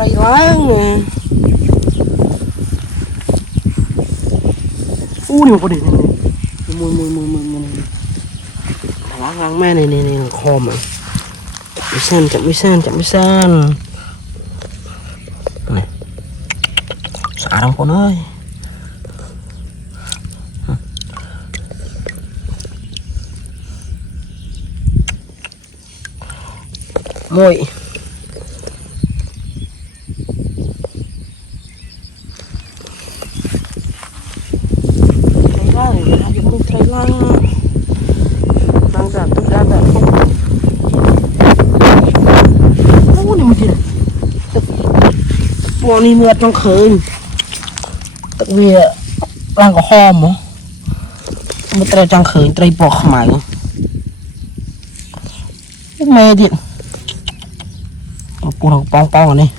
Trời láng nè. Đi mà có để này này. Mùi. Láng me này khom à. Chậm mới san. Này. Xả trong con ơi. Môi. Trời láng đang giảm tức ra giảm không. Này một gì này. Bọn đi mượt trong khơi. Tại vì đang có hòm á. Một trời trong khơi trời bọc mày. Mê điện. Cô bong rồi này.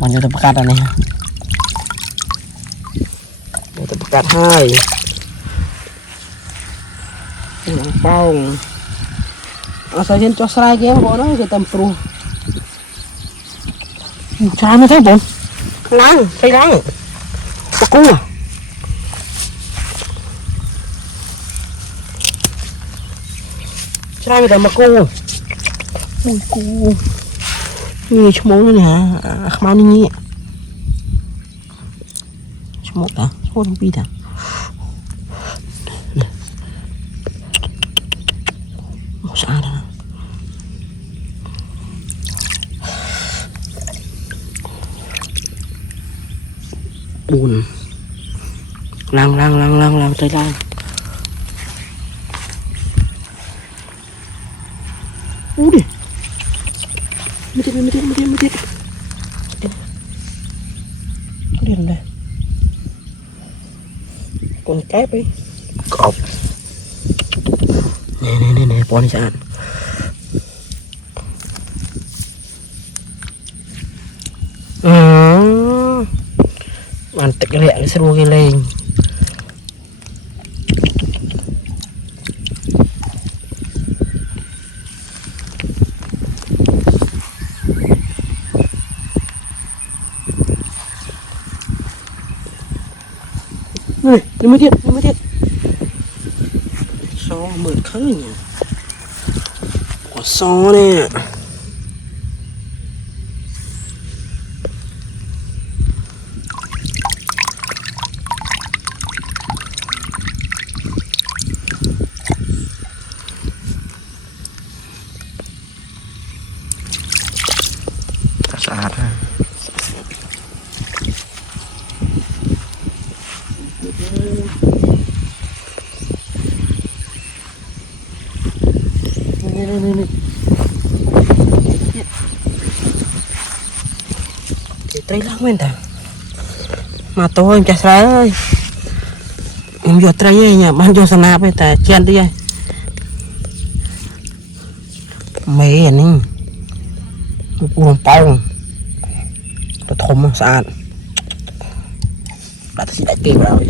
Mình cho tập cắt này. Tập cắt hai. Bong. Sao trên cho sai cái bọn nó cái tầm pro. Sao nó thế bọn? Láng, cây láng. Có cú à? Sao người ta mà cú? Ui cú. Như chấm mối này hả? Mau đi nhỉ? Chấm mối hả? Chấm mối không biết hả? Sao đó? Buồn. Lăng tay lăng. Đi. Mới chết. Điên đây. Con kép ấy. Cọp. Nè, bọn này sẵn. Bạn tịch cái lẹ cái xe đua kia lên. Này, đi mới thiệt. So mượt khá nhỉ. Quả so nè. Sạch ha. Này. Thì tay lắm mình ta. Mà tôi em chả sai ơi. Em vô tay ấy nhỉ, bán vô snap ấy ta chen đi. Mấy anh buông bông. Nó thơm sạch. Đã thấy đại kêu rồi.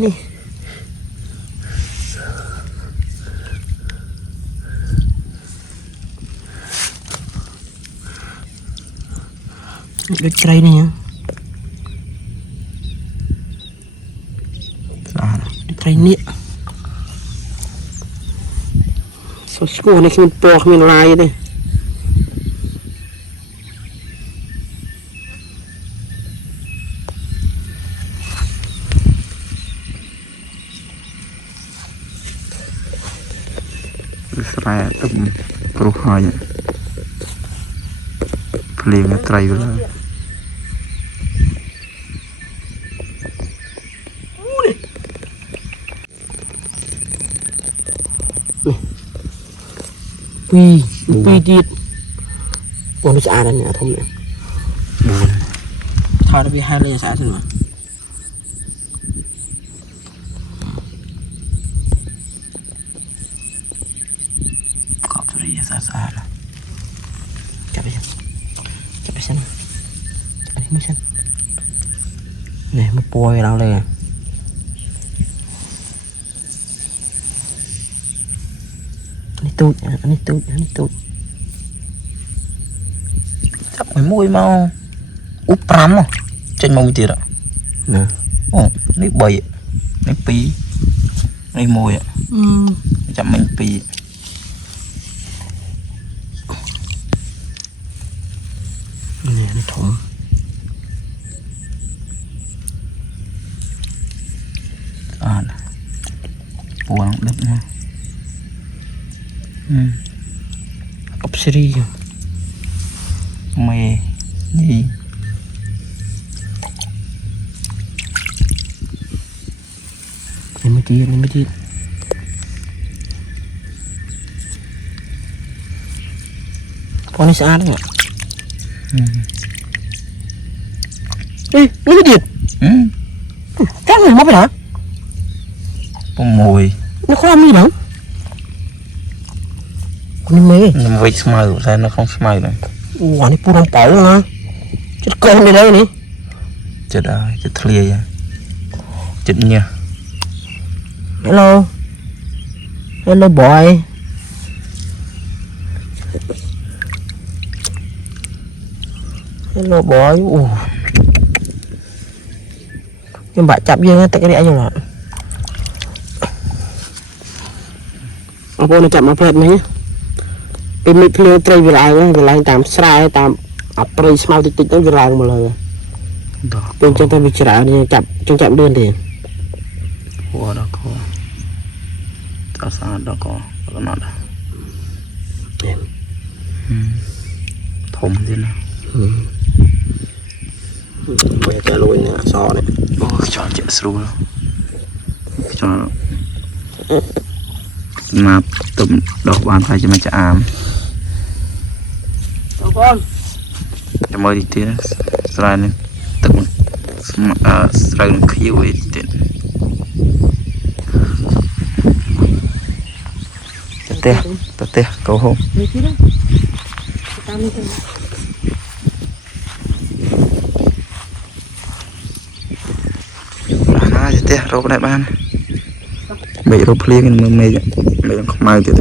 Nih. Được tray này nhá. Tray nè. Số score này khi mình bỏ mình lại đây. Sài tụm pro hỏi liền cái tray rồi. Ui tiệt. Còn nó xả ra nhỉ thông này. Thôi nó bị hai lên xả rồi mà. bây giờ xa chập đi xem anh mới xem này một bôi đâu lên anh tụt chắc mấy mũi mau úp rắm à trên mông tiệt ạ nè lấy bầy lấy pí lấy mồi ạ chậm mình pí nè nó thủng buông đập nha ốc siri mày gì lên mới đi con này xa đấy ạ ê nó mới điện chắc người mất phải hả bông mồi nó khó ăn gì đâu con mê nhưng vậy smile sao nó không smile này ủa này pu đông bảo hả chết con này đây này chết rồi chết clear vậy chết nha hello boy hello boy nhưng bạn chạm riêng tại cái này anh rồi ông cô nó chạm mà phết mấy nhá cái mít leo tray về lại tạm sài tạm apri small tích nó về lại một lần bên trong tay bị chả đi chạm trong chạm đơn thì Ủa đó có ta xa đó có nó đó thùng thế nào bây giờ lùi nè so này chọn chạy sưu đâu cho mà tụm đọc bàn tay cho mà chạy ám con cho mới đi tí ra nên tụm ra khiêu ấy tiện tê cầu hôn tê rô này ban bị rô liền mê không mai thế